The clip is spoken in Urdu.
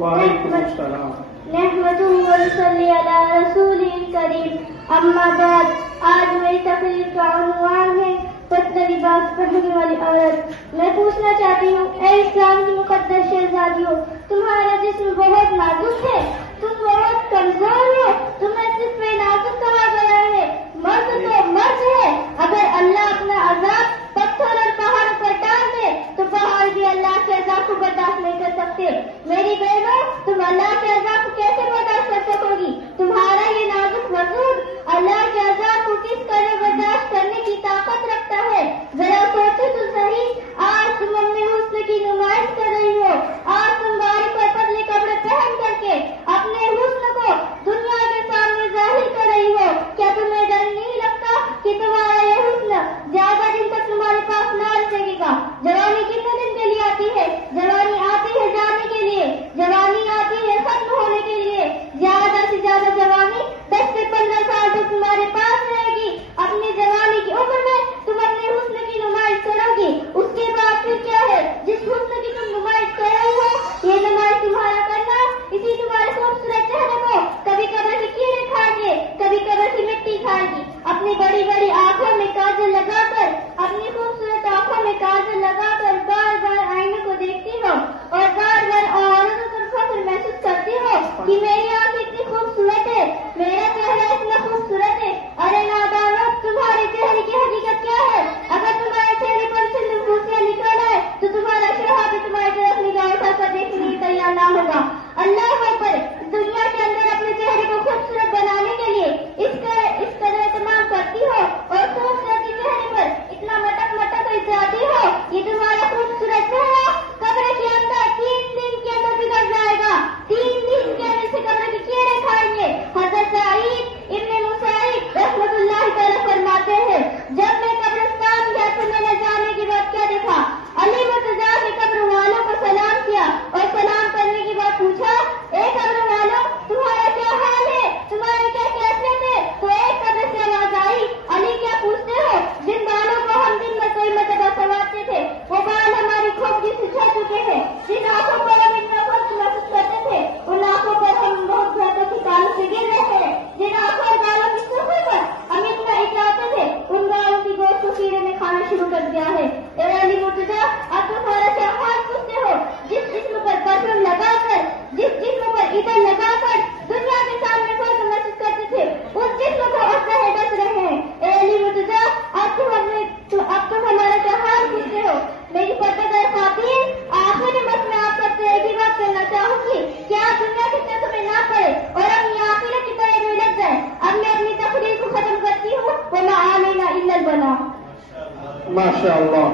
وعلیکم السلام. نحمده ونصلي على رسوله الكريم اما بعد. آج میری تقریر کا عنوان ہے پتلا لباس پہننے والی عورت. میں پوچھنا چاہتی ہوں اے اسلام کی مقدس شہزادیوں، تمہارا جسم بہت نازک ہے، تم بہت کمزور ہو، تمہیں صرف نازک کہا گیا ہے. مرد تو مرد ہے، اگر اللہ اپنا عذاب پتھر اور پہاڑ پر ڈال دے تو پہاڑ بھی اللہ کے عذاب کو برداشت نہیں کر سکتے. میری بہنوں، تم اللہ کے عذاب کو کیسے برداشت کر سکو گی؟ تمہارا یہ نازک وجود اللہ کے عذاب کو کس قدر برداشت کرنے کی طاقت رکھتا ہے؟ ذرا سوچو تو صحیح. آج تم اپنے حسن کی نمائش کر رہی ہو، آج تم باریک اور پتلے کپڑے پہن کر کے اپنے حسن کو دنیا کے سامنے ظاہر کر رہی ہو. کیا تمہیں ڈر نہیں لگتا کہ تمہارا یہ حسن زیادہ دن تک تمہارے پاس نہ رہے گا؟ جوانی کتنے دن کے لیے آتی ہے؟ جوانی آتی ہے جانے کے لیے، جوانی آتی ہے ختم ہونے کے لیے. زیادہ سے زیادہ جوانی 10 سے 15 سال تو تمہارے پاس رہے گی. اپنی جوانی کی عمر میں تم اپنے حسن کی نمائش کرو گی. اس کے بعد پھر کیا ہے؟ جس حسن کی تم نمائش کر رہی ہو، یہ نمائش تمہارا کرنا اسی تمہارے خوبصورت چہرے کو کبھی قبر کے کیڑے کھائیں گے، کبھی قبر کی مٹی کھائے گی. اپنی بڑی بڑی آنکھوں میں کاجل لگا کر، اپنی خوبصورت آنکھوں میں کاجل لگا کر بار بار آئینے کو دیکھتی ہو اور بار بار عورتوں پر فخر محسوس کرتی ہو کہ میری آنکھ اتنی خوبصورت ہے، میرا چہرہ اتنا خوبصورت ہے. ارے نادانو، تمہارے چہرے کی حقیقت کیا ہے؟ اگر تمہارے چہرے پر چند خوشیاں نکل آئے تو تمہارا شوہر بھی تمہاری طرف نگاہ اٹھا کر دیکھنے کے لیے تیار نہ ہوگا. اللہ اکبر. دنیا کے اندر اپنے چہرے کو خوبصورت بنانے کے لیے اس قدر اہتمام کرتی ہو اور خوبصورت چہرے پر اتنا مٹک مٹک جاتی ہو. یہ تمہارا خوبصورت چہرہ قبر کے اندر 3 دن کے اندر بگڑ جائے گا. 3 دن کے اندر سے قبر کے کیڑے کھائیں گے. حضرت سعید ابن مسیب رحمۃ اللہ تعالی فرماتے ہیں، جب میں قبرستان گیا تو میں نے جانے کے بعد کیا دیکھا؟ علی مرتضیٰ نے قبر والوں کو سلام کیا اور سلام کرنے کے بعد پوچھا، اے قبر والوں، تمہارا کیا حال ہے؟ تمہارے کیا کیفیت ہے؟ تو ایک قبر سے آواز آئی، علی کیا پوچھتے ہو؟ جن بالوں کو ہم دن میں کوئی مرتبہ سنوارتے تھے وہ بال ہماری کھوپڑی سے جھڑ چکے ہیں. جن آنکھوں پر ہم اتنا وقت محسوس کرتے تھے ان آنکھوں پر ہم بہت زیادہ کی بالوں سے گر رہے ہیں. جن آنکھوں اور بالوں کی صفحے پر ہم اتنا اچاتے تھے ان بالوں کی گوشت کو کیڑے نے کھانا شروع کر دیا ہے. اے علی مرتضیٰ، اب تمہارا کیا حال پوچھتے ہو؟ جس جسم پر پرفیوم لگا کر، جس جسم پر عطر لگا کر دنیا کے سامنے فرق محسوس کرتے تھے، اس جسم کو اب سے ڈس رہے ہیں. اے علی مرتضیٰ، اب تم ہمارا کیا حال پوچھتے ہو؟ میری پردہ خواتین، آخری بس میں آپ سب سے ایک ہی بات کرنا چاہوں گی، کیا دنیا کی تمہیں نہ پڑے اور اپنی آخرت کی طرح بھی لگ جائے. اب میں اپنی تقریر کو ختم کرتی ہوں. وما علینا الا البلاغ. ماشاء اللہ.